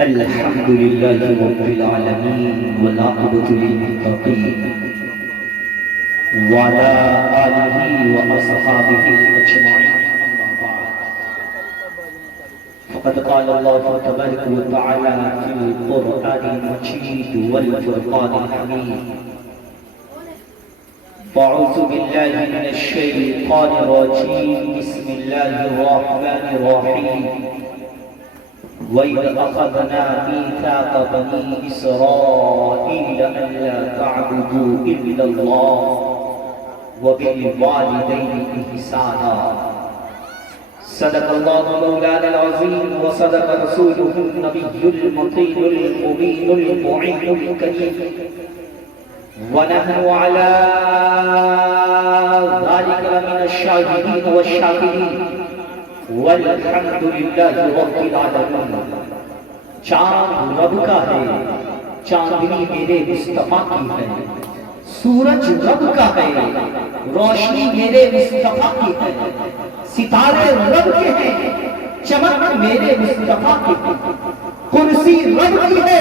الحمد لله رب العالمين والعاقبة للمتقين وعلى آله وأصحابه أجمعين. أما بعد فقد قال الله تبارك وتعالى في القرآن المجيد والفرقان الحميد: أعوذ بالله من الشيطان الرجيم. بسم الله الرحمن الرحيم. وَإِذْ أَخَذْنَا مِيثَاقَ بَنِي إِسْرَائِيلَ أَلَّا تَعْبُدُوا إِلَّا اللَّهَ وَبِالْوَالِدَيْنِ إِحْسَانًا. صدق الله مولانا العظيم وصدق رسوله النبي المطين المبين المعين الكريم، ونحن على ذلك من الشاهدين والشاكرين والحمد للہ رب العالمین. چاند رب کا ہے، چاندنی میرے مصطفیٰ کی ہے. سورج رب کا ہے، روشنی میرے مصطفیٰ کی ہے. ستارے رب کے ہیں، چمک میرے مصطفیٰ کی ہے. کرسی رب کی ہے،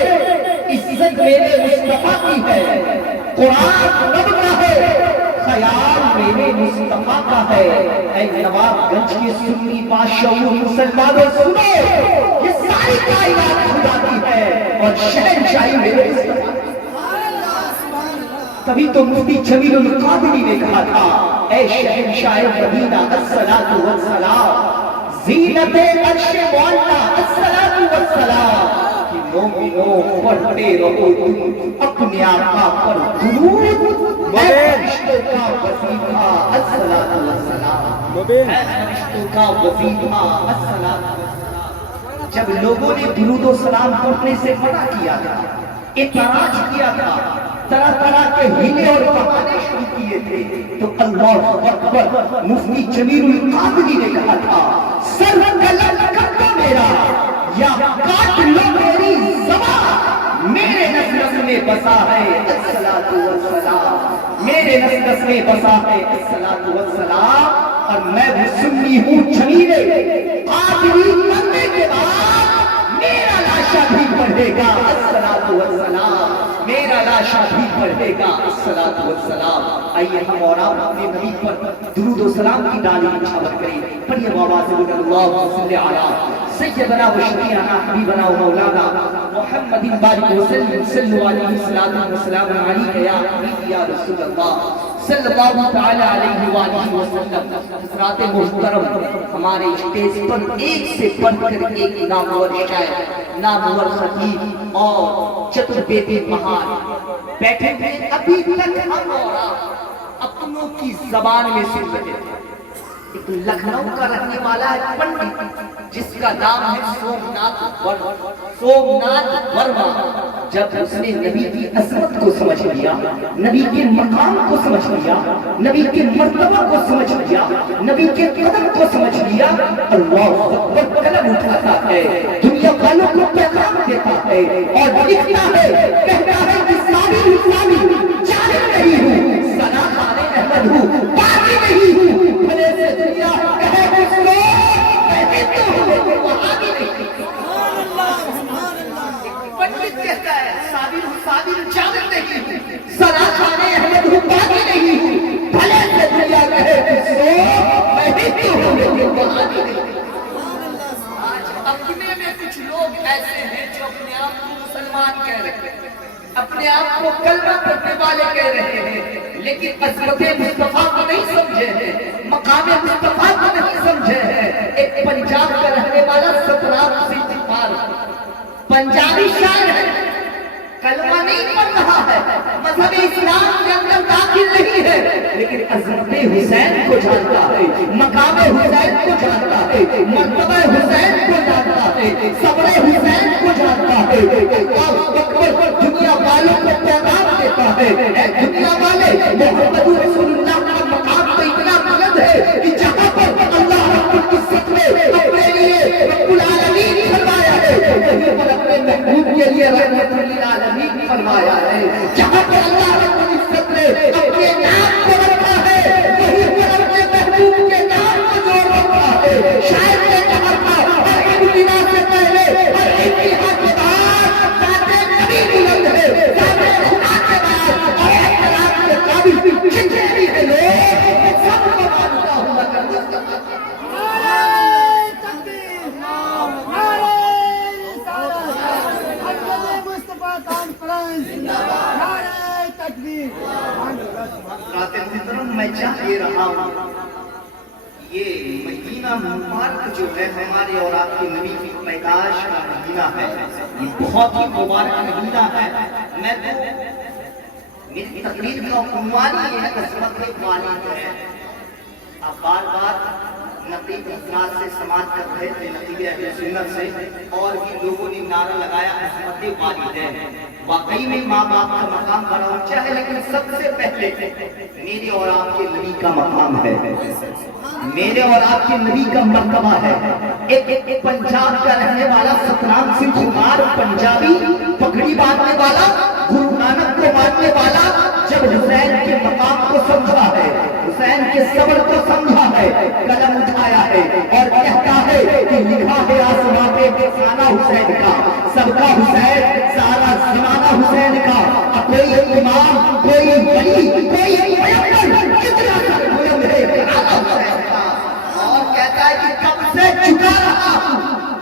عزت میرے مصطفیٰ کی ہے. قرآن رب کا ہے، خیال میرے مصطفیٰ کا ہے. اے نواب گنج کے سنی باشعور مسلمانوں سنو، یہ ساری کائنات خدا کی ہے اور شہنشاہی میرے مصطفیٰ. تبھی تو مفتی جمیل القادری نے کہا تھا: اے شہنشاہ مدینہ الصلاۃ والسلام، زینت عرش معلا الصلاۃ والسلام. کہ مومنوں پڑھتے رہو تم اپنے آقا پر درود. فرشتوں کا وظیفہ الصلاۃ والسلام، فرشتوں کا وظیفہ الصلاۃ والسلام. جب لوگوں نے درود و سلام پڑھنے سے منع کیا تھا، اعتراض کیا تھا، طرح طرح کے ہیلے اور بہانے شروع کیے تھے، تو اللہ اکبر مفتی جمیل القادری نے کہا تھا: سر قلم کر دو میرا یا کاٹ لو میری زبان. میرے نفس میں بسا ہے الصلاۃ والسلام، میرے نفس میں بسا ہے الصلاۃ والسلام. اور میں وہ سنی ہوں جمیل قادری بننے کے بعد میرا لاشا بھی پڑھے گا الصلاۃ والسلام، میرا لاشا بھی پڑھے گا الصلاۃ والسلام. آئیے ہم اور آپ اپنے نبی پر درود و سلام کی ڈالی نچھاور کریں. پڑھیے آواز میں اللہم صلی علی سیدنا و شفیعنا حبیبنا و مولانا محمد بارک وسلم صلی علیہ وسلم علیہ یا حبیب یا رسول اللہ صلی اللہ تعالی علیہ وآلہ وسلم. حضرات محترم، ہمارے اسٹیج پر ایک سے بڑھ کر ایک نامور شاعر، نامور خطیب اور چتر بیدی مہان بیٹھے تھے. ابھی تک ہم اور آپ اپنوں کی زبان میں سن رہے تھے. ایک لکھنؤ کا رہنے والا ہے پنڈت، جس کا نام ہے سومناتھ ورما. جب اس نے نبی کی عظمت کو سمجھ لیا، نبی کے مقام کو سمجھ لیا، نبی کے مرتبہ کو سمجھ لیا، نبی کے قدم کو سمجھ لیا، اللہ اکبر قلم اٹھاتا ہے، دنیا والوں کو پیغام دیتا ہے اور لکھتا ہے، کہتا ہے کہ ساری اسلامی جاہل نہیں ہوں، ثنا خان احمد ہوں، باقی نہیں ہوں. بھلے سے دنیا کہے کچھ لو، میں دیتا ہوں وہابی نہیں. پنڈت کہتا ہے صابر جاہل نہیں ہوں، ثنا خان احمد ہوں، باقی نہیں ہوں. بھلے سے دنیا کہے کچھ لو، میں دیتا ہوں وہابی نہیں. آج اپنے میں کچھ لوگ ایسے ہیں جو اپنے آپ کو مسلمان کہہ رہے ہیں، اپنے آپ کو کلمہ پڑھنے والے کہہ رہے ہیں، لیکن عظمت مصطفیٰ کو نہیں سمجھے ہیں، مقام مصطفیٰ کو نہیں سمجھے ہیں. ایک پنجاب کا رہنے والا سترام سنگھ پال پنجابی شاعر ہے، کلمہ نہیں پڑھ رہا ہے، مذہب اسلام کے اندر داخل نہیں ہے، لیکن عظمت حسین کو جانتا ہے، مقام حسین کو جانتا ہے، مرتبہ حسین کو جانتا ہے، صبر حسین کو جانتا ہے. دنیا والوں کو پیغام دیتا ہے: اے دنیا والے، محمد رسول اللہ کا مقام تو اتنا بلند ہے کہ جہاں پر اللہ رب العزت نے اپنے لیے رب العالمین فرمایا ہے، وہیں پر اپنے محبوب کے لیے رحمت للعالمین فرمایا ہے. جہاں پر اللہ رب العزت نے اپنے نام کو رکھا ہے، وہیں پر اپنے محبوب کے نام کو جوڑ رکھا ہے. شاید نے کہا تھا ہر ایک بنا سے پہلے ہر ایک کی حق چاہیے رہا ہوں یہ مہینہ مبارک جو ہے ہمارے اور آپ کے نبی کی پیدائش کا مہینہ ہے، یہ بہت ہی مبارک مہینہ ہے۔ میں تو میری تقریر کا عنوان یہ ہے عظمت والد ہے۔ آپ بار بار نقیب حضرات سے سماعت کر رہے تھے، نقیب اہل سنت سے، اور بھی لوگوں نے نعرہ لگایا عظمت والدین۔ واقعی میں ماں باپ کا مقام بڑا اونچا ہے، لیکن سب سے پہلے میرے اور آپ کے نبی کا مقام ہے، میرے اور آپ کے نبی کا مرتبہ ہے۔ ایک پنجاب کا رہنے والا سترام سنگھ کمار پنجابی، پگڑی باندھنے والا، گرو نانک کو ماننے والا، جب حسین کے مقام کو سمجھا ہے، حسین کے صبر کو سمجھا ہے، قلم اٹھایا ہے اور کہتا ہے کہ لکھا ہے آسماں پہ فسانہ حسین کا، سب کا حسین، سارا زمانہ حسین کا۔ اب کوئی امام، کوئی ولی، کوئی پیغمبر کتنا سر بلند ہے کرانا حسین کا، اور کہتا ہے کہ کب سے چکا رہا ہوں،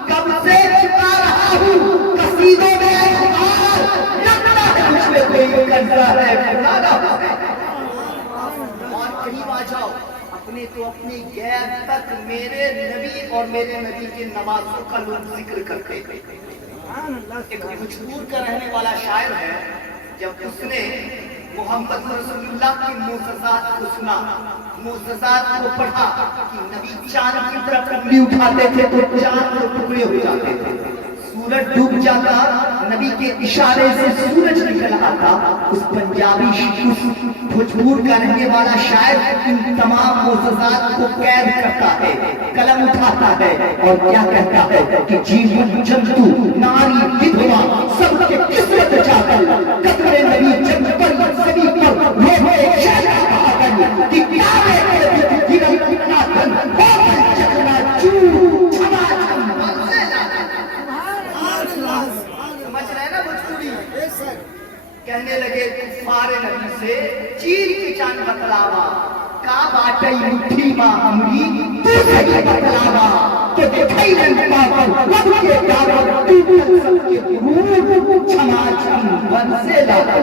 کب سے چکا رہا ہوں قصیدوں میں اعتبار، لگتا ہے مجھ میں کوئی قرضہ ہے کرانا حسین۔ اور قریب آ جاؤ، اپنے تو اپنی غیر تک میرے نبی اور میرے نبی کے نمازوں کا لوگ ذکر کرتے ہیں۔ ایک بھوجپور کا رہنے والا شاعر ہے، جب اس نے محمد رسول اللہ کی معجزات کو سنا، معجزات کو پڑھا کہ نبی چاند کی طرف انگلی اٹھاتے تھے تو چاند کے ٹکڑے ہو جاتے تھے، سورج ڈوب جاتا، نبی کے اشارے سے سورج نکل آتا۔ اس پنجابی، اس بھوجپور کا رہنے والا شاعر ان تمام معجزات کو قید کرتا ہے، قلم اٹھاتا ہے اور کیا کہتا ہے کہ جیون جنتو ناری ودھوا سب کے قسمت جاگل، قدر نبی جنگ پر سبھی پر روحے شہدہ بہاگل، کہ کعبے کے گرم اتنا دن ہو گل چکنا چور چھما چھم منزے لانا۔ سمجھ رہے نا بھوجپوری؟ کہنے لگے کفار نبی سے چیر کی چاند بتلاوا، کا باٹئی مٹھی ماں ہمری تو صحیح بتلاوا، تو دکھائی رنگ پاپر رب کے دعوت تو سب کے غرور چھما چھم برسے لاگل،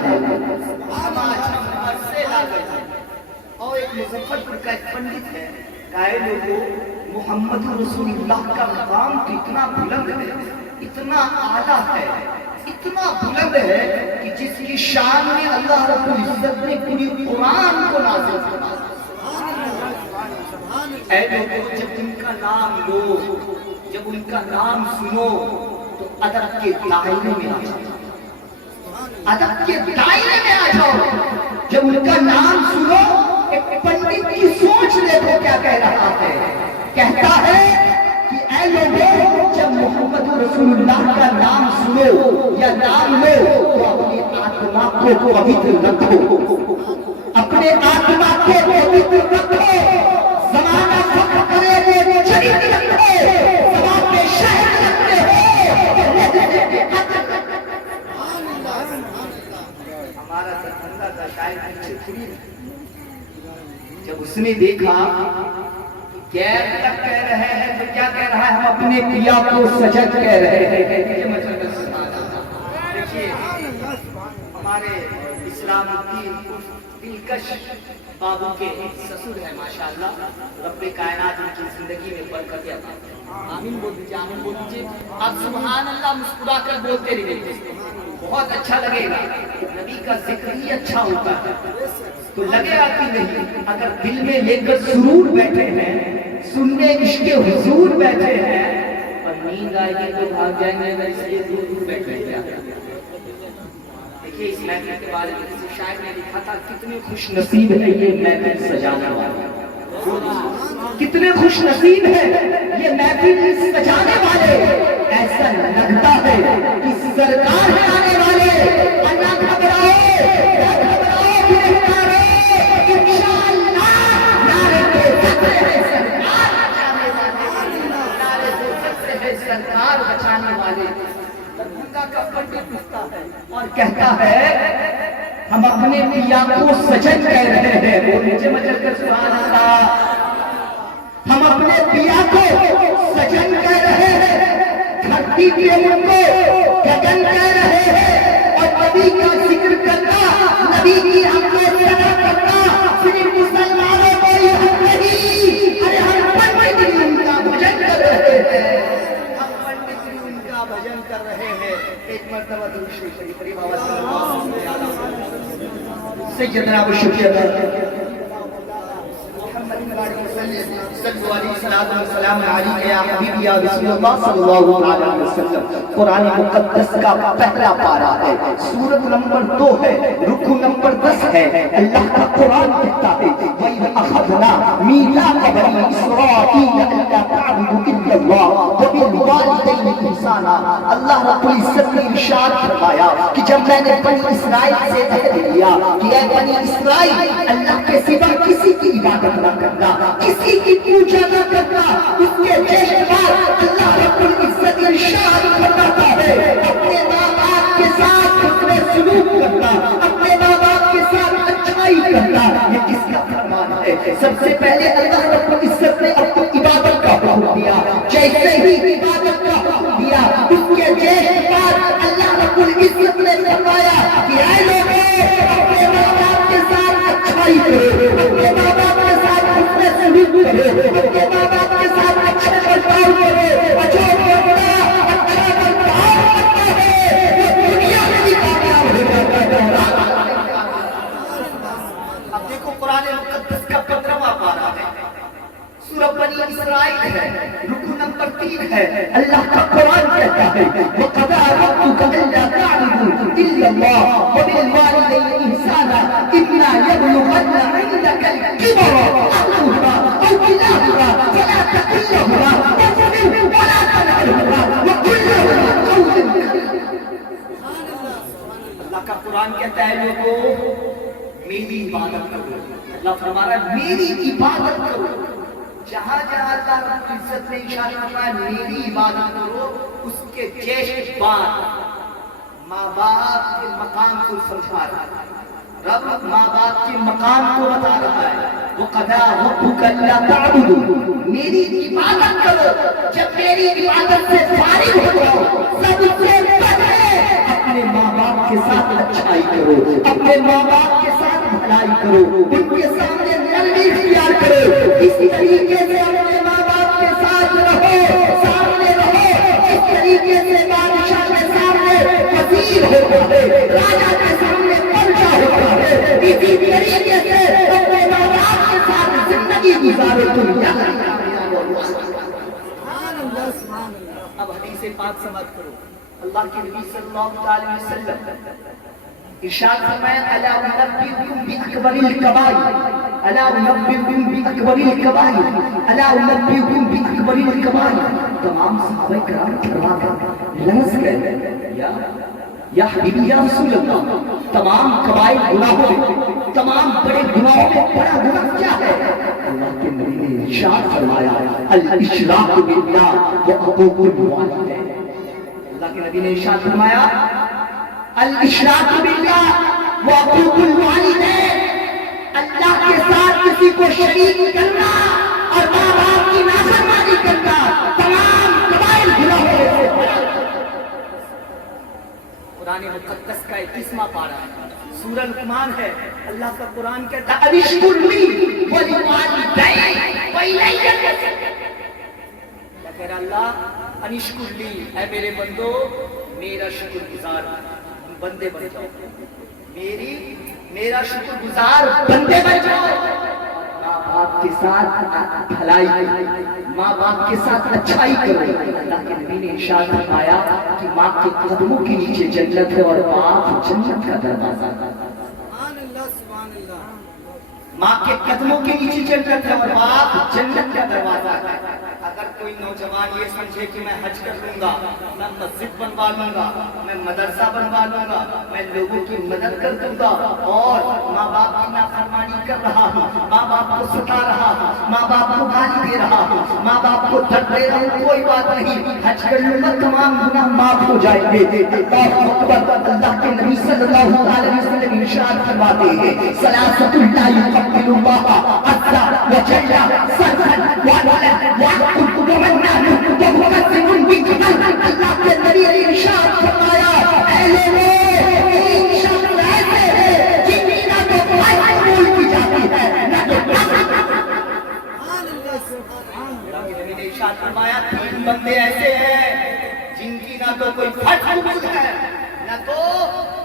چھما چھم برسے لاگل۔ اور ایک مظفرپور کا ایک پنڈت ہے، کہے لوگوں محمد رسول اللہ کا مقام تو اتنا بلند ہے، اتنا اعلیٰ ہے، اتنا بلند ہے کہ جس کی شان میں اللہ رب العزت نے پوری قرآن کو نازل فرمایا۔ اے لوگوں جب ان کا نام لو، جب ان کا نام سنو تو ادب کے دائرے میں آ جاؤ، ادب کے دائرے میں آ جاؤ۔ جب ان کا نام سنو، ایک پنڈت کی سوچ دیکھو کیا کہہ رہا ہے، کہتا ہے کہ اے لوگوں جب محمد رسول اللہ کا نام سنو یا نام لو تو اپنی آتما کو پوتر رکھو، اپنے آتما کو پوتر رکھو، زمانہ فخر کرے وہ شریف رکھو، زمان کے شہر رکھتے ہو۔ ہمارا دربھنگا کا شاعر پیچھے کھڑی ہے، جب اس نے دیکھا غیر تک کہہ رہے ہیں تو کیا کہہ رہا ہے، ہم اپنے پیا کو سجد کہہ رہے ہیں۔ دیکھیے ہمارے اسلام الدین دلکش بابو کے سسر ہے ماشاءاللہ، رب کائنات ان کی زندگی میں برکت عطا فرمائے۔ آمین بول دیجیے، آمین بول دیجیے۔ آپ سبحان اللہ مسکرا کر بولتے رہیے، بہت اچھا لگے گا۔ نبی کا ذکر ہی اچھا ہوتا ہے تو لگے گا کہ نہیں، اگر دل میں لے کر سرور بیٹھے ہیں، سننے عشق حضور بیٹھے ہیں، اور نیند آئے گی تو بھاگ جائیں گے، ویسے یہ دور دور بیٹھے ہیں۔ دیکھیے اس محفل کے بارے میں کسی شاعر نے لکھا تھا، کتنے خوش نصیب ہے یہ محفل سجانے والے، کتنے خوش نصیب ہے یہ محفل سجانے والے۔ ایسا لگتا ہے کہ سرکار ہے آنے والے، نہ گھبراؤ، نہ گھبراؤ گرفتارے، انشاءاللہ نعرے کے سکتے ہیں سرکار بچانے والے، نعرے کے سکتے ہیں سرکار بچانے والے۔ دربھنگا کا پنڈت اٹھتا ہے اور کہتا ہے ہم اپنے پیا کو سجن کہہ رہے ہیں، وہ نیچے مچل کر سبحان اللہ، ہم اپنے پیا کو سجن کہہ رہے ہیں، دھرتی پہ ان کو گگن کہہ رہے ہیں، اور نبی کا ذکر کرنا، نبی کی ہم کو کرنا صرف مسلمانوں بھجن کر رہے ہیں، ایک مرتبہ درود شریف پڑھیے بابا صلی اللہ علیہ وسلم. سیدنا و شفیعنا صلو علیہ الصلوۃ والسلام علیک یا حبیبی یا رسول اللہ صلی اللہ علیہ وسلم. قرآن مقدس کا پہلا پارہ ہے، سورت نمبر 2 ہے، رکوع نمبر 10 ہے. اللہ کا قرآن کہتا ہے وَإِذْ أَخَذْنَا مِيثَاقَ بَنِي إِسْرَائِيلَ أَلَّا تَعْبُدُوا إِلَّا اللَّهَ وَبِالْوَالِدَيْنِ إِحْسَانًا. اللہ رب العزت نے ارشاد فرمایا کہ جب میں نے بنی اسرائیل سے عہد لیا کہ اے بنی اسرائیل اللہ کے سوا کسی کی عبادت نہ کرنا، کسی کی پوجا نہ کرنا، اس کے جشن بعد اللہ رب العزت ارشاد فرماتا ہے اپنے ماں باپ کے ساتھ حسن سلوک کرنا، اپنے ماں باپ کے ساتھ اچھائی کرنا. یہ کس کا فرمان ہے؟ سب سے پہلے اللہ رب العزت نے اپنی عبادت کا حکم دیا. جیسے ہی عبادت کا حکم دیا اس کے جشن بعد اللہ رب العزت نے فرمایا کہ اے لوگوں اپنے ماں باپ کے ساتھ اچھائی کرو، اپنے ماں باپ کے ساتھ حسن سلوک کرو، اپنے ماں باپ کے ساتھ اچھے برتاؤ کرو. جو بندہ اچھا برتاؤ کرتا ہے وہ دنیا میں بھی کامیاب ہو جاتا ہے. اب دیکھو قرآن مقدس کا 15واں پارہ ہے، سورہ بنی اسرائیل ہے، رکوع نمبر 3 ہے. اللہ کا قرآن کہتا ہے وَقَضَىٰ رَبُّكَ أَلَّا تَعْبُدُوا إِلَّا اللَّهَ وَبِالْوَالِدَيْنِ إِحْسَانًا إِمَّا يَبْلُغَنَّ عِندَكَ الْكِبَرَ أَحَدُهُمَا أَوْ كِلَاهُمَا فَلَا تَقُل لَّهُمَا أُفٍّ وَلَا تَنْهَرْهُمَا وَقُل لَّهُمَا قَوْلًا كَرِيمًا. اللہ کا قرآن کہتا ہے لوگوں میری عبادت کرو. اللہ فرما رہا ہے میری عبادت کرو. جہاں جہاں اللہ رب العزت نے ارشاد فرمایا میری عبادت کرو، اس کے جشن بعد ماں باپ کے مقام کو سمجھا رہا ہے. رب ماں باپ کے مقام کو بتا رہا ہے وَقَضَىٰ رَبُّكَ أَلَّا تَعْبُدُوا میری عبادت کرو. جب میری عبادت سے فارغ ہو جاؤ سب سے پہلے اپنے ماں باپ کے ساتھ اچھائی کرو، اپنے ماں باپ کے ساتھ بھلائی کرو، ان کے سامنے نرمی اختیار کرو. اسی طریقے سے اپنے ماں باپ کے ساتھ رہو، سامنے رہو. اس طریقے سے بادشاہ کے سامنے وزیر ہوتا ہے، راجا کے سامنے پرجا ہوتا ہے. اسی طریقے سے اپنے ماں باپ کے ساتھ زندگی گزارو دنیا. اب حدیث پاک سماعت کرو. اللہ کے نبی صلی اللہ علیہ وسلم ارشاد فرمایا الا انبئکم باکبر الکبائر، الا انبئکم باکبر الکبائر، الا انبئکم باکبر الکبائر. تمام صحابہ کرام تھرما کر لرز گئے یا حبیبی یا رسول اللہ تمام کبائر گناہوں میں، تمام بڑے گناہوں میں بڑا گناہ کیا ہے؟ اللہ کے نبی نے ارشاد فرمایا الاشراک باللہ وعقوق الوالدین. اللہ کے نبی نے ارشاد فرمایا الاشراک باللہ وعقوق الوالدین، اللہ کے ساتھ کسی کو شریک کرنا اور ماں باپ کی نافرمانی کرنا تمام کبائر گناہوں میں سے بڑا. قرآن مقدس کا 21واں پارہ ہے، سورہ لقمان ہے. اللہ کا قرآن کہتا ہے انشکر لی ولوالدیک وإلیہ المصیر. کہہ رہا اللہ انشکر لی، اے میرے بندو میرا شکر گزار بندے بن جاؤ، میرا شکر گزار بندے بن جاؤ. ماں باپ کے ساتھ بھلائی کرو، ماں باپ کے ساتھ اچھائی کرو. اللہ کے نبی نے ارشاد فرمایا کہ ماں کے قدموں کے نیچے جنت ہے اور باپ جنت کا دروازہ. ماں کے قدموں کے نیچے جنت ہے اور باپ جنت کا دروازہ ہے. اگر کوئی نوجوان یہ سمجھے کہ میں حج کر لوں گا، میں مسجد بنوا لوں گا، میں مدرسہ بنوا لوں گا، میں لوگوں کی مدد کر دوں گا اور ماں باپ کی نافرمانی کر رہا ہوں، ماں باپ کو ستا رہا ہوں، ماں باپ کو گالی دے رہا ہوں، ماں باپ کو درد دے رہا ہوں، کوئی بات نہیں، حج کر لوں گا تمام گناہ معاف ہو جائیں گے. اللہ اکبر. اللہ کے نبی صلی اللہ علیہ وسلم ارشاد فرماتے ہیں ثلاثۃ لا يقبل الله عز وجل صرفا وعدلا اللہ کے نبی نے ارشاد فرمایا اے لوگوں تین شخص ایسے ہیں جن کی نہ تو دعائیں قبول کی جاتی ہے نہ تو نبی نے ارشاد فرمایا تین بندے ایسے ہیں جن کی نہ تو ہے نہ تو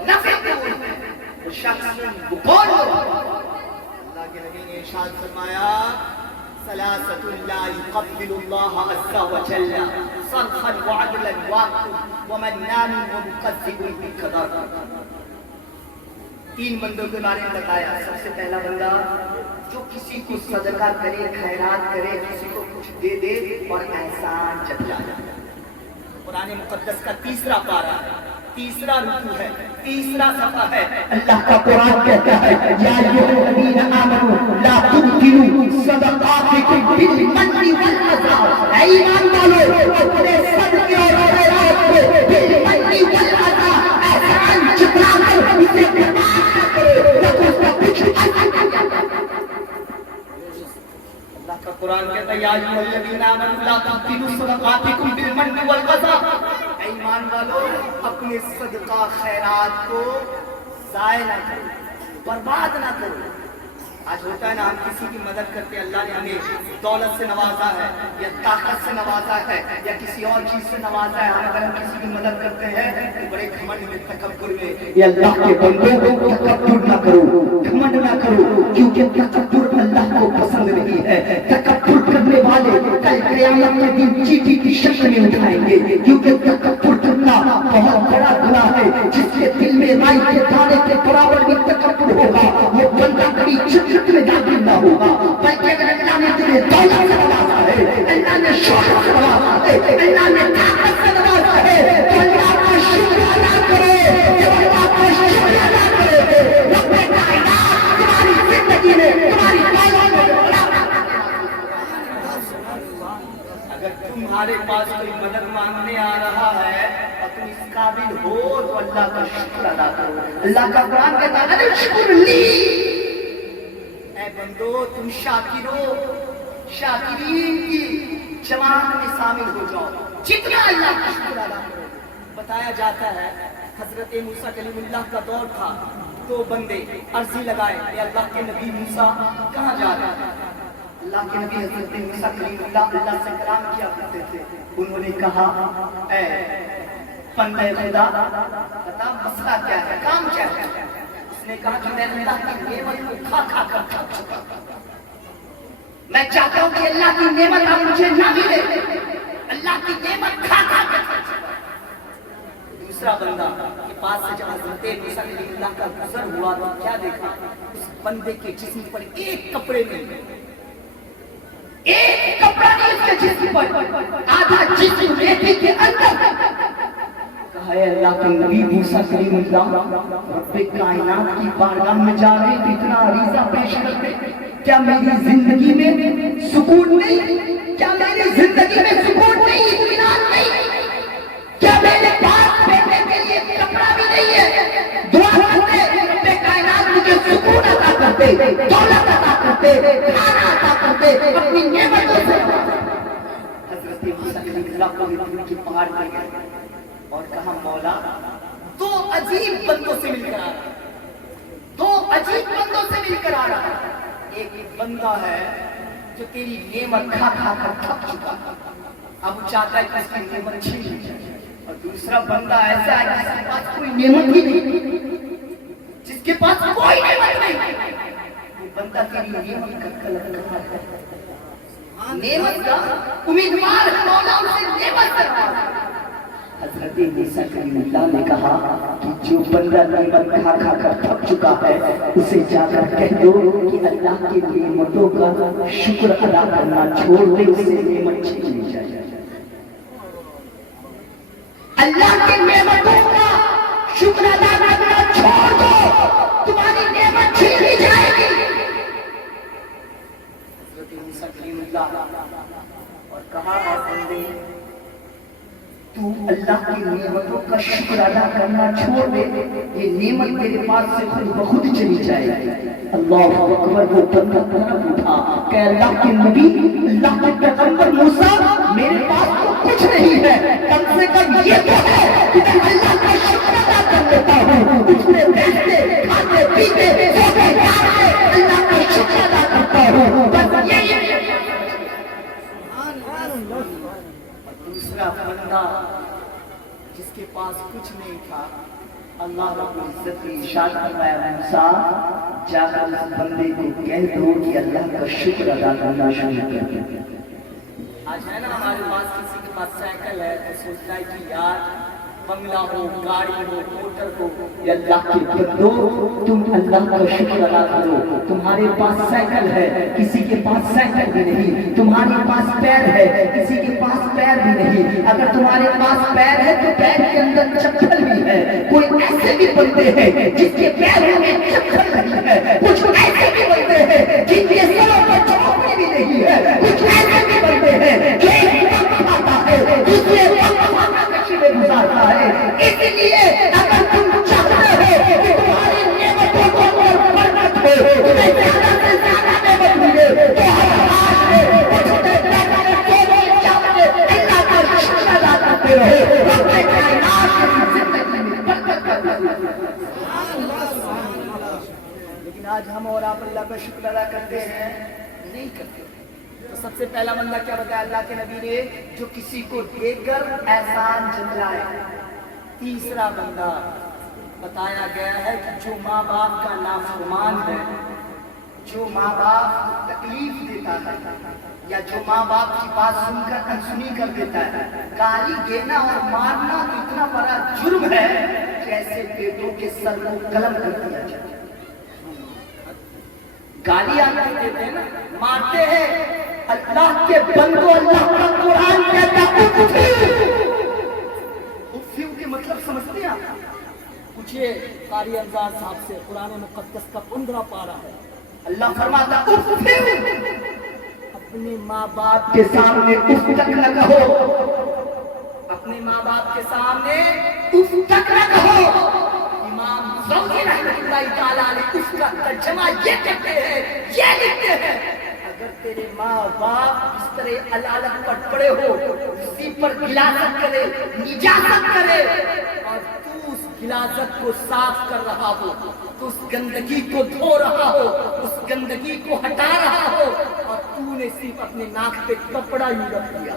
نفع قبول ہے، وہ شخص کون ہو؟ اللہ کے نبی نے ارشاد فرمایا ثلاثة لا يقبل الله عز وجل صرفا وعدلا ومنان ومكذب بالقدر. تین بندوں کے بارے میں بتایا. سب سے پہلا بندہ جو کسی کو صدقہ کرے، خیرات کرے، کسی کو کچھ دے دے اور احسان جتلا جائے. قرآن مقدس کا تیسرا پارہ، تیسرا رکوع ہے، تیسرا صفحہ ہے. اللہ کا قرآن کہتا ہے یا ایھا الذین آمنوا لا تبطلوا صدقاتکم بالمن والأذى. اے ایمان والو اپنے صدقے اور خیرات کو بالمن والأذى احسان جتلا کر اسے برباد نہ کرو نہ تو اس کا کچھ اللہ کا قرآن کہتا ہے یا ایھا الذین آمنوا لا تبطلوا صدقاتکم بالمن والأذى. ایمان والو اپنے صدقہ خیرات کو ضائع نہ کرو، برباد نہ کرو. آج ہوتا ہے نا ہم کسی کی مدد کرتے ہیں، اللہ نے ہمیں دولت سے نوازا ہے یا طاقت سے نوازا ہے یا کسی اور چیز سے نوازا ہے، ہم اگر ہم کسی کی مدد کرتے ہیں تو بڑے گھمنڈ میں، تکبر میں. یہ اللہ کے بندوں تکبر نہ کرو، گھمنڈ نہ کرو، کیونکہ تکبر اللہ کو پسند نہیں ہے. تکبر کرنے والے کل قیامت کے دن چیٹی کی شکل میں اٹھائیں گے، کیونکہ تکبر کرنا بہت بڑا گناہ ہے. جس کے دل میں رائی کے دانے کے برابر بھی تکبر ہوگا وہ بندہ کبھی جنت میں داخل نہ ہوگا. بلکہ اگر اللہ نے تمہیں دولت سے نوازا ہے، اللہ نے شہرت سے نوازا ہے، اللہ نے طاقت سے نوازا ہے، تو اللہ کا شکر ادا کرو. جو اللہ کا شکر ادا کرو رب کائنات تمہاری زندگی میں، تمہاری دولت میں. اگر تمہارے پاس کوئی مدد مانگنے آ رہا ہے اور تم اس قابل ہو تو اللہ کا شکر ادا کرو. اللہ کا قرآن کہتا ہے شکر لی. اے بندو تم شاکرو، شاکرین کی جماعت میں شامل ہو جاؤ، جتنا اللہ کا شکر ادا کرو. بتایا جاتا ہے حضرت موسیٰ کلیم اللہ کا دور تھا. دو بندے عرضی لگائے کہ اللہ کے نبی موسیٰ کہاں جا رہے ہیں؟ اللہ کے نبی حضرت موسیٰ کلیم اللہ سے کلام کیا کرتے تھے. انہوں نے کہا اے بندے خدا بتا مسئلہ کیا ہے، کام کیا ہے؟ اس نے کہا کہ میں اللہ کی نعمت کو کھا کھا کر تھک چکا. میں چاہتا ہوں کہ اللہ کی نعمت اب مجھے نہ ملے، اللہ کی نعمت کھا کھا کر تھک چکا. دوسرا بندہ کے پاس سے جب حضرت موسیٰ کلیم اللہ کا گزر ہوا تو کیا دیکھا؟ اس بندے کے جسم پر ایک کپڑے میں، ایک کپڑا نہیں اس کے جسم پر، آدھا جسم ریتی کے اندر. کہا ہے اللہ کے نبی موسیٰ کلیم اللہ رب کائنات کی بارگاہ میں جا رہے تو اتنا عریضہ پیش کرتے، کیا میری زندگی میں سکون نہیں؟ کیا میری زندگی میں سکون نہیں، اطمینان نہیں؟ کیا میرے پاس پہننے کے لیے کپڑا بھی نہیں ہے؟ دعا کرتے رب کائنات مجھے سکون عطا کرتے، دولت عطا کرتے، کھانا عطا کرتے، اپنی نعمتوں سے. حضرت موسیٰ کلیم اللہ کو ان کی پہاڑ پہ گئے اور کہا مولا دو عجیب بندوں سے مل کر آ رہا، دو عجیب بندوں سے مل کر آ رہا. ایک بندہ ہے جو تیری نعمت کھا کھا کر تھک چکا، اب وہ چاہتا ہے کہ اس کی نعمت چھین لی جائے. اور دوسرا بندہ ایسا ہے جس کے پاس کوئی نعمت ہی نہیں، جس کے پاس کوئی نعمت نہیں. وہ بندہ تیری نعمت کا طلب کر رہا ہے، نعمت کا امیدوار ہے، مولا اسے نعمت کر رہا ہے. حضرت موسیٰ کلیم اللہ نے کہا کہ جو بندہ نعمت کھا کھا کر تھک چکا ہے اسے جا کر کہہ دو کہ اللہ کی نعمتوں کا شکر ادا کرنا چھوڑ دے، اسے نعمت چھین لی جائے. اللہ کی نعمتوں کا شکر ادا کرنا چھوڑ دو، تمہاری نعمت چھین لی جائے گی. حضرت موسیٰ کلیم اللہ اور کہا ہے بندے تو اللہ کی نعمتوں کا شکر ادا کرنا چھوڑ دے، یہ نعمت تیرے پاس سے خود بخود چلی جائے گی. اللہ اکبر. وہ بندہ طرف اٹھا کہ اللہ کے نبی، اللہ کے پیغمبر موسیٰ میرے پاس تو کچھ نہیں ہے، کم سے کم یہ تو ہے کہ میں اللہ کا شکر ادا کر لیتا ہوں، اس میں بیٹھتے کھاتے پیتے سوتے جاگتے اللہ کا شکر ادا کرتا ہوں، بس یہ. دوسرا بندہ جس کے پاس کچھ نہیں تھا، اللہ رب العزت نے ارشاد فرمایا موسیٰ جا کر اس بندے کو کہہ دو کہ اللہ کا شکر ادا کرنا شروع کر دے۔ آج ہے نا ہمارے پاس کسی کے پاس سائیکل ہے تو سوچتا ہے کہ یار بنگلہ ہو، گاڑی ہو، موٹر ہو، یا اللہ کے بندو تم اللہ کا شکر ادا کرو۔ تمہارے پاس سائیکل ہے، کسی کے پاس سائیکل بھی نہیں، تمہارے پاس پیر ہے، کسی کے پاس پیر بھی نہیں۔ اگر تمہارے پاس پیر ہے تو پیر کے اندر چپل بھی ہے۔ کوئی ایسے بھی بندے ہیں جس کے پیروں میں چپل نہیں ہے، کچھ ایسے بھی بندے ہیں جن کے سروں پر چوپڑی بھی نہیں ہے، کچھ ایسے بھی بندے ہیں جو ایک وقت آتا ہے دوسرے وقت کشی میں گزارتا ہے۔ اس لیے اگر تم چاہتے ہو کہ تمہاری نعمتوں کو اور برکت ہو، تمہیں زیادہ سے زیادہ نعمت ملے، تو ہر حال میں اٹھتے بیٹھتے سوچتے جاگتے اللہ کا شکر ادا کرتے رہو، اپنے کائنات کی زندگی میں برکت کرتے رہو۔ لیکن آج ہم اور آپ اللہ کا شکر ادا کرتے ہیں؟ نہیں کرتے۔ تو سب سے پہلا بندہ کیا بتایا اللہ کے نبی نے؟ جو کسی کو دیکھ کر احسان جتلائے۔ تیسرا بندہ بتایا گیا ہے کہ جو ماں باپ کا نافرمان ہے، جو ماں باپ تکلیف دیتا ہے، یا جو ماں باپ کی بات سن کر انسنی کر دیتا ہے۔ گالی دینا اور مارنا اتنا بڑا جرم ہے کہ ایسے بیٹوں کے سر کو قلم کر دیا جائے۔ گالی آپ دیتے ہیں نا، مارتے ہیں، اللہ کے بندو اللہ کا قرآن کہتا ہے افتیو کے مطلب سمجھتے ہیں آپ؟ پوچھئے قاری انزار صاحب سے، قرآن مقدس کا 15 پارہ ہے، اللہ فرماتا افتیو، اپنے ماں باپ کے سامنے اف تک نہ کہو، اپنے ماں باپ کے سامنے اف تک نہ کہو۔ امام زوزی رحمۃ اللہ تعالیٰ علیہ اس کا ترجمہ یہ کہتے ہیں، یہ لکھتے ہیں، اگر تیرے ماں باپ اس طرح علالت پر پڑے ہو، اسی پر غلاظت کرے، نجاست کرے، اور تو اس غلاظت کو صاف کر رہا ہو، تو اس گندگی کو دھو رہا ہو، اس گندگی کو ہٹا رہا ہو، اور تو نے صرف اپنے ناک پہ کپڑا یوں رکھ لیا،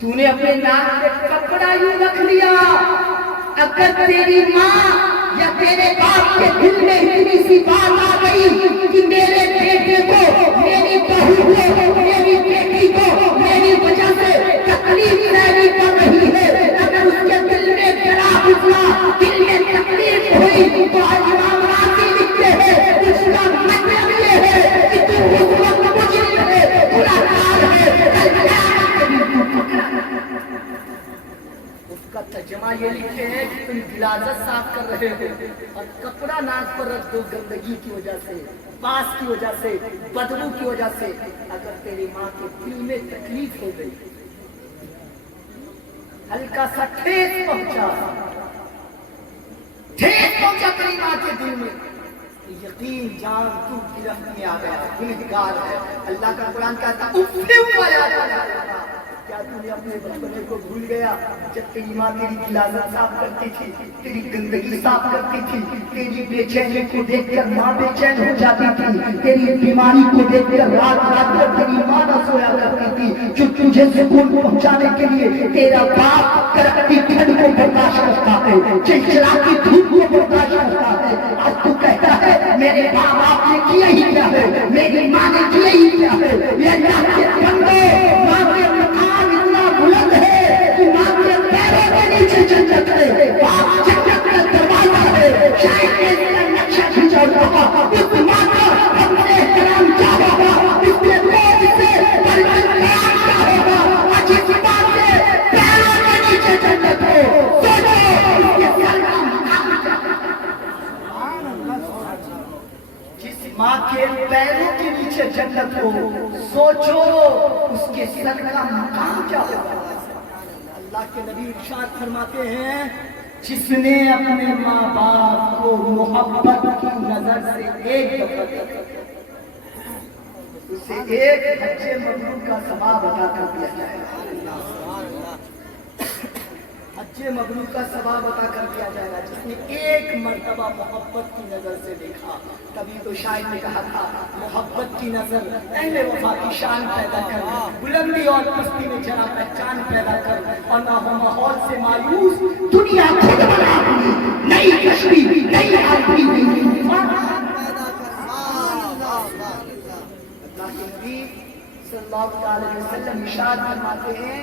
تو نے اپنے ناک پہ کپڑا یوں رکھ لیا، اگر تیری ماں یا تیرے باپ کے دل میں اتنی سی بات آ گئی کہ میرے بیٹے کو، میری بہو کو، میری بیٹی کو میری وجہ سے تکلیف دینی پڑ رہی ہے، اگر اس کے دل میں ڈرا اترا، دل میں تکلیف ہوئی، تو آج امام راضی لکھتے ہیں اس کا مطلب یہ ہے کہ تو اس وقت مجرم ہے، گنہگار ہے، کل قیامت کے دن تو پکڑا۔ اس کا ترجمہ یہ لکھتے ہیں کہ تم غلاظت صاف کر رہے ہو اور کپڑا ناک پر رکھ دو گندگی کی وجہ سے، باس کی وجہ سے، بدبو کی وجہ سے، اگر تیری ماں کے دل میں تکلیف ہو گئی، ہلکا سا ٹھیس پہنچا تیری ماں کے دل میں، یقین جان تو گرفت میں آ گیا، گنہگار ہے۔ اللہ کا قرآن کہتا کیا تو نے اپنے بچپنے کو بھول گیا جب تیری ماں تیری غلاظت صاف کرتی تھی، تیری گندگی صاف کرتی تھی، تیری بے چینی کو دیکھ کر ماں بے چین ہو جاتی تھی، تیری بیماری کو دیکھ کر رات رات کر تیری ماں نہ سویا کرتی تھی، جو تجھے سکون پہنچانے کے لیے تیرا باپ کڑکتی ٹھنڈ کو برداشت کرتا ہے، چلچلاتی دھوپ کو برداشت کرتا ہے۔ آج تو کہتا ہے میرے باپ آپ نے کیا ہی کیا ہے، میری ماں نے کیا ہی کیا ہے۔ یہ اللہ کے بندے، ماں کے مقام اتنا بلند ہے کہ ماں کے پیروں کے نیچے جنت ہے، باپ جنت کا دروازہ ہے، شاید اس کا نقشہ کھینچا ہوا اس ماں کا اپنے احترام کیا ہوگا، اس کے روز سے پرورش کیا ہوگا، اور جس ماں کے پیروں کے نیچے جنت ہو، سوچو اس کے سر کا مقام کیا ہوگا۔ جس ماں کے پیروں کے نیچے جنت ہو، سوچو اس کے سر کا مقام کیا ہوگا۔ اللہ کے نبی ارشاد فرماتے ہیں جس نے اپنے ماں باپ کو محبت کی نظر سے ایک دفعہ دیکھا، اسے ایک حج مبرور کا ثواب عطا کر دیا جائے گا۔ حج یہ مغلوب کا ثواب عطا کر دیا جائے گا جس نے ایک مرتبہ محبت کی نظر سے دیکھا. تبھی تو شاعر نے کہا تھا محبت کی نظر اہل وفا کی شان پیدا کر, بلندی اور پستی میں جرا پہچان پیدا کر, اور نہ ہو ماحول سے مایوس دنیا خود بنا نئی کشتی نئی آدمی اللہ کے نبی صلی اللہ علیہ وسلم ارشاد فرماتے ہیں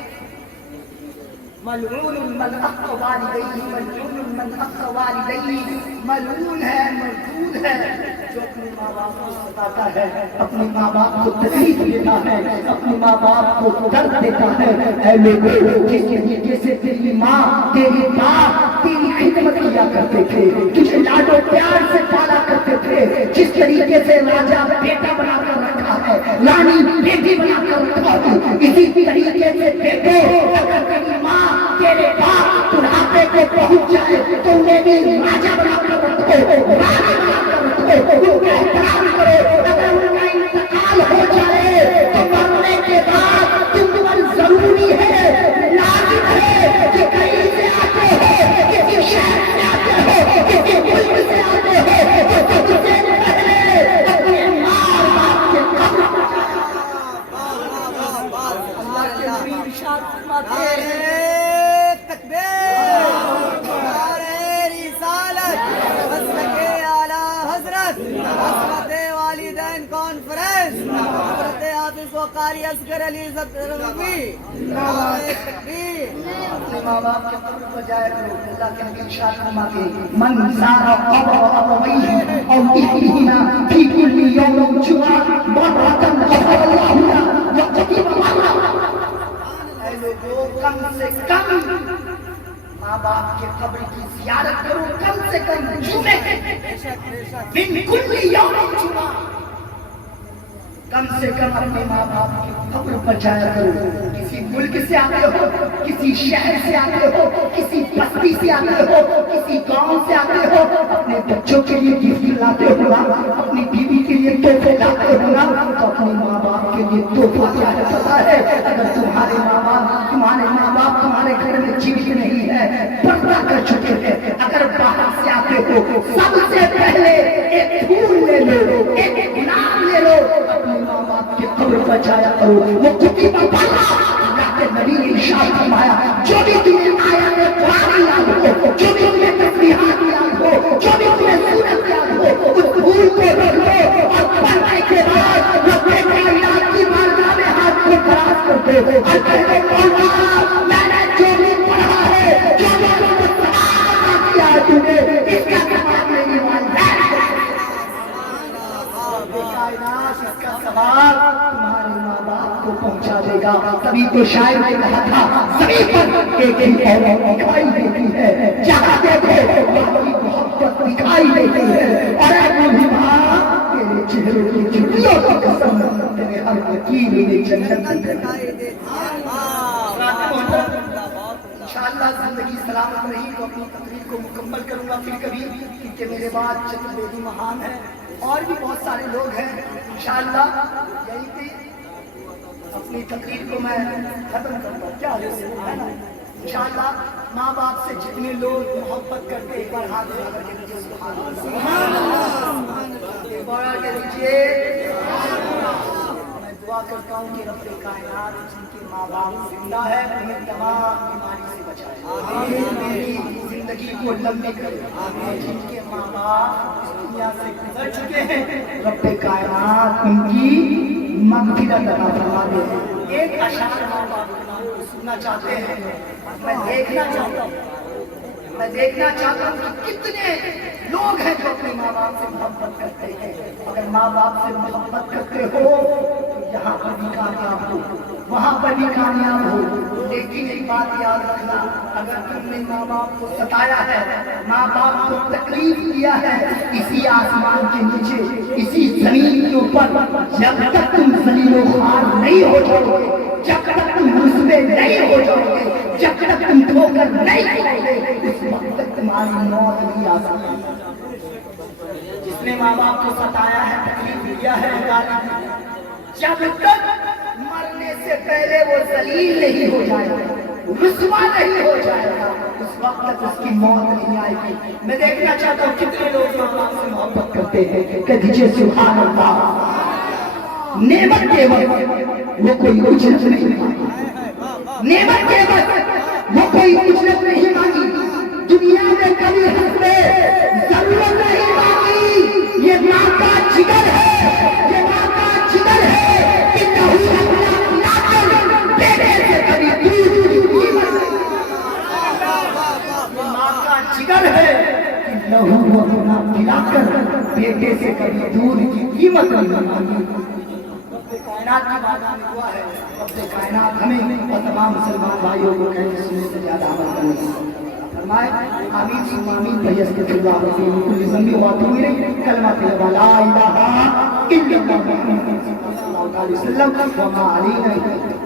ملعون من اخ والدیہ, ملعون من اخ والدیہ, ملعون ہے مردود ہے جو اپنے ماں باپ کو ستاتا ہے, اپنے ماں باپ کو تکلیف دیتا ہے, اپنے ماں باپ کو درد دیتا ہے. اے لوگوں, جس طریقے سے تیری ماں تیری باپ تیری خدمت کیا کرتے تھے, تجھے لاڈ و پیار سے پالا کرتے تھے, جس طریقے سے راجا بیٹا بنا کر رکھا ہے, رانی بیٹی بنا کر رکھا ہے, اسی طریقے سے بیٹے اگر تیری ماں تیرے باپ بڑھاپے کو پہنچ جائے تو انہیں بھی راجا بنا کر رکھو, رانی بنا کر رکھو, ان کا احترام کرو. اگر ان کا انتقال ہو جائے تو مرنے کے بعد تم پر ضروری ہے, لازم ہے کہ کہیں سے آتے ہو, کسی شہر سے آتے ہو, کسی ملک سے آتے ہو, تو سب سے پہلے اپنے ماں باپ کے قبر پر اللہ کے نبی ارشاد فرماتے ہیں قاری اصغر علی زدرمی اپنے ماں باپ کے قبر پر جایا کرو. اللہ کے نبی ارشاد فرماتے ہیں من زار قبر ابویہ او اہلہما فی کل یوم جمعہ مرۃ غفر اللہ له وکتب مرۃ. اے لوگوں, کم سے کم ماں باپ کے قبر کی زیارت کرو, کم سے کم جمعے من کل یوم جمعہ, کم سے کم اپنے ماں باپ کی قبر پر جایا کرو. کسی ملک سے آتے ہو, کسی شہر سے آتے ہو, کسی بستی سے آتے ہو, کسی گاؤں سے آتے ہو, اپنے بچوں کے لیے گفٹ لاتے ہو نا, اپنی بیوی کے لیے تحفے لاتے ہو نا, تو اپنے ماں باپ کے لیے تحفہ کیا ہے پتا ہے؟ اگر تمہارے ماں باپ تمہارے گھر میں جیوت نہیں ہے, پردہ کر چکے ہیں, اگر باہر سے آتے ہو سب سے پہلے ایک پھول لے لو, ایک گلاب لے لو, اپنے ماں باپ کے قبر پر جایا کرو. وہ کتب مرۃ, اللہ کے نبی نے ارشاد فرمایا جو بھی تمہیں آیات قرآن یاد ہو, جو بھی تمہیں تسبیحات یاد ہو, جو بھی تمہیں سورت یاد ہو, اس پھول کو رکھ لو اور پڑھنے کے بعد رب کائنات کی بارگاہ میں ہاتھ کو دراز کر دو اور کہو مولا میں نے جو بھی پڑھا ہے, جو بھی ثواب کیا ہے تمہیں, اس کا ثواب میری والدین کائنات اس کا ثواب تمہارے ماں باپ کو پہنچا دے گا. تبھی تو شاعر نے کہا تھا زمین پر ایک ہی عورت دکھائی دیتی ہے, جہاں دیکھو وہاں کی محبت دکھائی دیتی ہے. اور اے بوڑھی ماں, تیرے چہرے کی چڑیوں کی قسم, تیرے ہر وکیل میں جنت دکھائی دیتی ہے. انشاءاللہ زندگی سلامت رہی تو اپنی تقریر کو مکمل کروں گا پھر کبھی, کیونکہ میرے بعد چترویدی مہان ہے اور بھی بہت سارے لوگ ہیں. انشاءاللہ یہیں پہ اپنی تقریر کو میں ختم کرتا ہوں. کیا ہے نا, انشاءاللہ ماں باپ سے جتنے لوگ محبت کرتے ایک بار ہاتھ اٹھا کر کے دیجیے سبحان اللہ, ایک بار آگے دیجیے. میں دعا کرتا ہوں کہ رب کائنات جن کے ماں باپ زندہ ہے انہیں تمام بیماری سے بچائے, زندگی کو لمبی کرے. جن کے ماں باپ اس دنیا سے گزر چکے ہیں رب کائنات ان کی مغفرت عطا فرما دے. ایک اشعار ماں باپ کے نام کو سننا چاہتے ہیں. میں دیکھنا چاہتا ہوں کہ کتنے لوگ ہیں جو اپنے ماں باپ سے محبت کرتے ہیں. اگر ماں باپ سے محبت کرتے ہو تو یہاں پر بھی کامیاب ہو, وہاں پر بھی کامیاب ہو. لیکن ایک بات یاد رکھنا, اگر تم نے ماں باپ کو ستایا ہے, ماں باپ کو تکلیف دیا ہے, اسی آسمان کے نیچے, اسی زمین کے اوپر, جب تک تم ذلیل و خوار نہیں ہو جاؤ گے, جب تک تم رسوے نہیں ہو جاؤ گے, جب تک تم دھوکہ نہیں کرو گے, اس وقت تک تمہاری موت نہیں آ سکتی. جس نے ماں باپ کو ستایا ہے, تکلیف دیا ہے, جب تک مرنے سے پہلے وہ ذلیل نہیں ہو جائے رسوا نہیں ہو جائے گا اس وقت تک اس کی موت نہیں آئے گی. میں دیکھنا چاہتا ہوں کتنے لوگ ماں باپ سے محبت کرتے ہیں. کہ دیجیے سبحان اللہ. نعمت کے وقت وہ کوئی اجرت نہیں مانگی. نعمت کے وقت وہ کوئی اجرت نہیں مانگی. دنیا میں کبھی ہم نے ضرورت نہیں مانگی. یہ ماں کا جگر ہے, یہ ماں کا جگر ہے کہ کبھی اپنا لا کر بیٹے سے کبھی دودھ کی قیمت نہیں. یہ ماں کا جگر ہے کہ لہو اپنا پلا کر بیٹے سے کبھی دودھ کی قیمت نہیں مانگی. کائنات کی بات میں ہوا ہے. رب کائنات ہمیں اور تمام مسلمان بھائیوں کو کہنے سننے سے زیادہ عمل کرنے سے فرمائے. آمین ثم آمین. بحق اللہ وفی کل ذنب واتوب الیہ. کلمۃ لا الہ الا اللہ محمد صلی اللہ علیہ وسلم. وما علینا